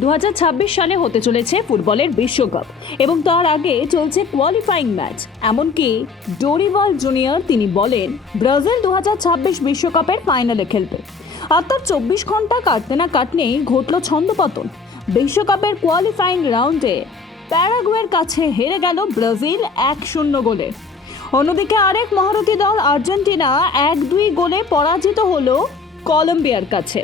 দু হাজার ছাব্বিশ সালে হতে চলেছে ফুটবলের বিশ্বকাপ এবং তার আগে চলছে কোয়ালিফাইং ম্যাচ এমনকি ডোরিভাল জুনিয়র তিনি বলেন, ব্রাজিল দু বিশ্বকাপের ফাইনালে খেলবে। আর তার চব্বিশ ঘণ্টা কাটতে না কাটনেই ঘটল ছন্দপতন। বিশ্বকাপের কোয়ালিফাইং রাউন্ডে প্যারাগুয়ের কাছে হেরে গেল ব্রাজিল এক শূন্য গোলে। অন্যদিকে আরেক মহারথী দল আর্জেন্টিনা এক দুই গোলে পরাজিত হলো কলম্বিয়ার কাছে।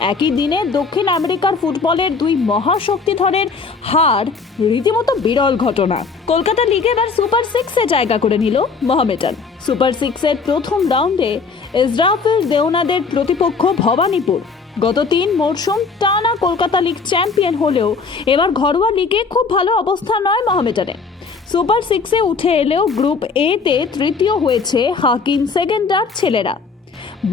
একই দিনে দক্ষিণ আমেরিকার ফুটবলের দুই মহাশক্তিধরের হার রীতিমতো বিরল ঘটনা। কলকাতা লিগে এবার সুপার সিক্সে জায়গা করে নিল মহামেডান সুপার সিক্সের প্রথম রাউন্ডে ইসরাফিল দেওনাদের প্রতিপক্ষ ভবানীপুর। গত তিন মরশুম টানা কলকাতা লিগ চ্যাম্পিয়ন হলেও এবার ঘরোয়া লিগে খুব ভালো অবস্থা নয় মহামেডানের সুপার সিক্সে উঠে এলেও গ্রুপ এ তে তৃতীয় হয়েছে হাকিম সেকেন্ডার ছেলেরা।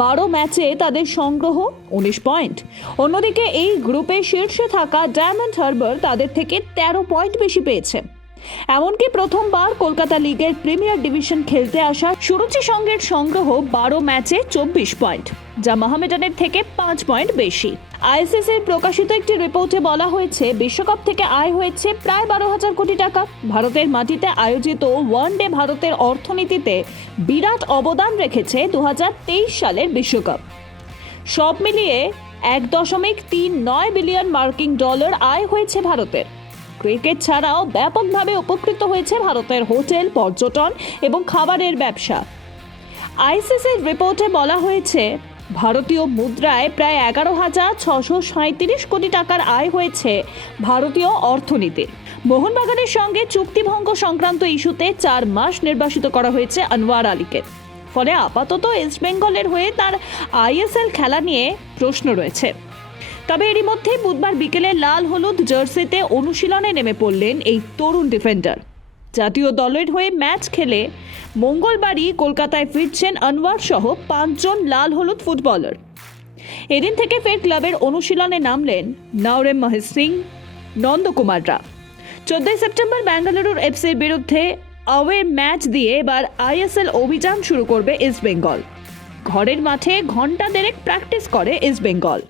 বারো ম্যাচে তাদের সংগ্রহ উনিশ পয়েন্ট। অন্যদিকে এই গ্রুপে শীর্ষে থাকা ডায়মন্ড হারবার তাদের থেকে তেরো পয়েন্ট বেশি পেয়েছে। এমনকি প্রথমবার কলকাতা লিগের প্রিমিয়ার ডিভিশন খেলতে আসা সুরুচি সঙ্গের সংগ্রহ বারো ম্যাচে চব্বিশ পয়েন্ট, যা মোহামেডানের থেকে পাঁচ পয়েন্ট বেশি। আইসিসির প্রকাশিত একটি রিপোর্টে বলা হয়েছে, বিশ্বকাপ থেকে আয় হয়েছে প্রায় বারো হাজার কোটি টাকা। ভারতের মাটিতে আয়োজিত ওয়ান ডে ভারতের অর্থনীতিতে বিরাট অবদান রেখেছে দু হাজার তেইশ সালের বিশ্বকাপ। সব মিলিয়ে এক দশমিক তিন নয় বিলিয়ন মার্কিন ডলার আয় হয়েছে ভারতের। ক্রিকেট ছাড়াও ব্যাপকভাবে উপকৃত হয়েছে ভারতের হোটেল, পর্যটন এবং খাবারের ব্যবসা। আইসিসির রিপোর্টে বলা হয়েছে, ভারতীয় মুদ্রায় প্রায় এগারো হাজার ছশো সাঁত্রিশ কোটি টাকার আয় হয়েছে ভারতীয় অর্থনীতির। মোহনবাগানের সঙ্গে চুক্তিভঙ্গ সংক্রান্ত ইস্যুতে চার মাস নির্বাসিত করা হয়েছে আনোয়ার আলীকে। ফলে আপাতত ইস্টবেঙ্গলের হয়ে তার আইএসএল খেলা নিয়ে প্রশ্ন রয়েছে। তবে এরই মধ্যে বুধবার বিকেলে লাল হলুদ জার্সিতে অনুশীলনে নেমে পড়লেন এই তরুণ ডিফেন্ডার। জাতীয় দলের হয়ে ম্যাচ খেলে মঙ্গলবারই কলকাতায় ফিরছেন আনোয়ার সহ পাঁচজন লাল হলুদ ফুটবলার। এদিন থেকে ফের ক্লাবের অনুশীলনে নামলেন নাওরেম মহেশ সিং নন্দকুমাররা চোদ্দই সেপ্টেম্বর ব্যাঙ্গালুরুর এফসির বিরুদ্ধে আওয়ে ম্যাচ দিয়ে এবার আইএসএল অভিযান শুরু করবে ইস্টবেঙ্গল ঘরের মাঠে ঘণ্টা দেড়েক প্র্যাকটিস করে ইস্টবেঙ্গল